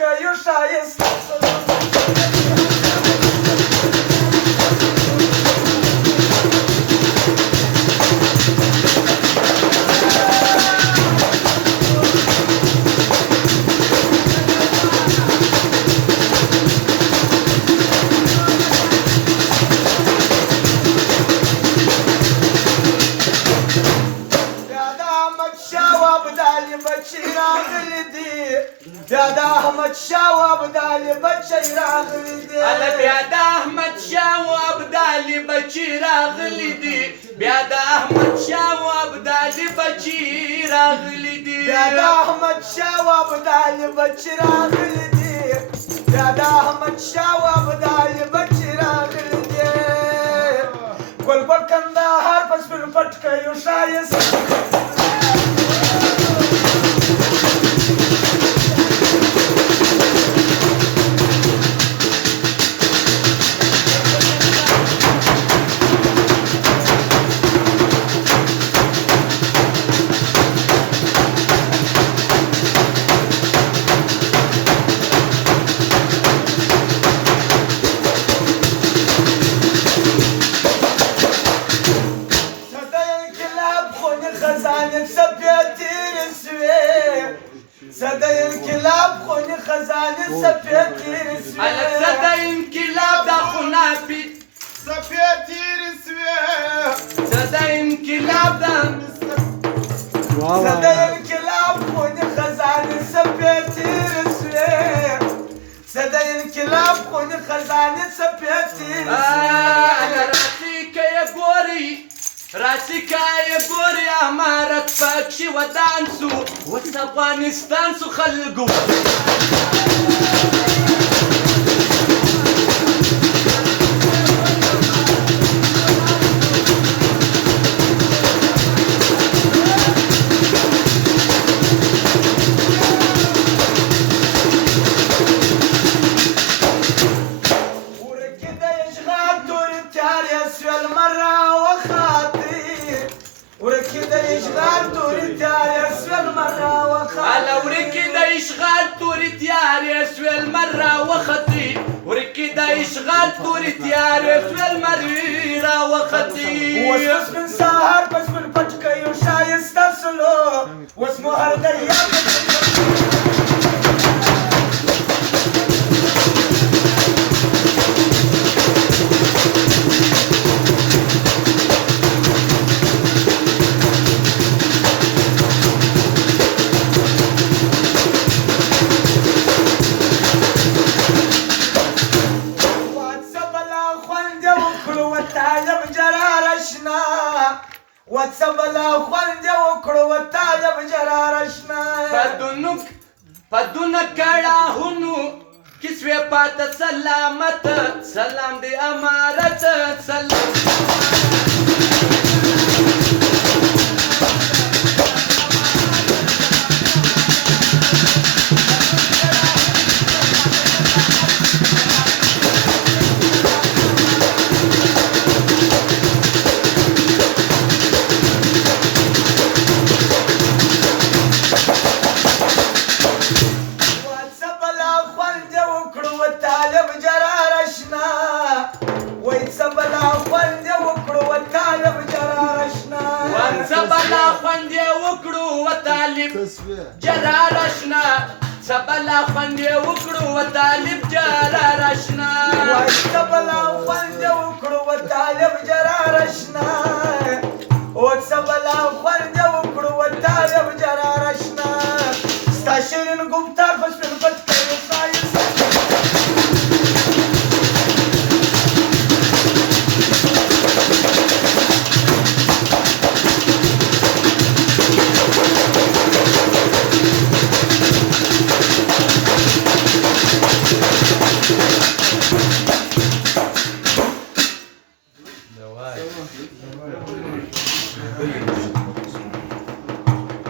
پټکیو ښایسته بیا د احمد شاه و ابدالي بچی راغلی دی هله بیا د احمد شاه و ابدالي بچی راغلی دی بیا د احمد شاه و ابدالي بچی راغلی دی بیا د احمد شاه و ابدالي بچی راغلی دی بیا د احمد شاه و ابدالي بچی راغلی دی ګل کندهار په سپینو پټکیو ښایسته صد انقلاب خونی خزانه سفید تیری سوی هلک صد انقلاب دا خونافی سفید تیری سوی صد انقلاب دا صد انقلاب خونی خزانه سفید تیری سوی صد انقلاب خونی خزانه سفید تیری سوی راسی که گوری راسی که گوری امارت پاکشی ودان سو وس افغانستان سو خلقو وركد اشغال توري تيار يسوى المرة وخطي على وركد اشغال توري تيار يسوى المرة وخطي وركد اشغال توري تيار يسوى المرة وخطي واسمس من سهر بس من پټکیو ښایسته سلو واسمو هر دریاب واتسبلا خوند وکړو وطالب جرارشنا پدونه کړه هونو کسوه پات سلامت سلام دی امارت سلام جرارشنا سبلا خوند وکړو وطالب جرارشنا سبلا خوند وکړو وطالب جرارشنا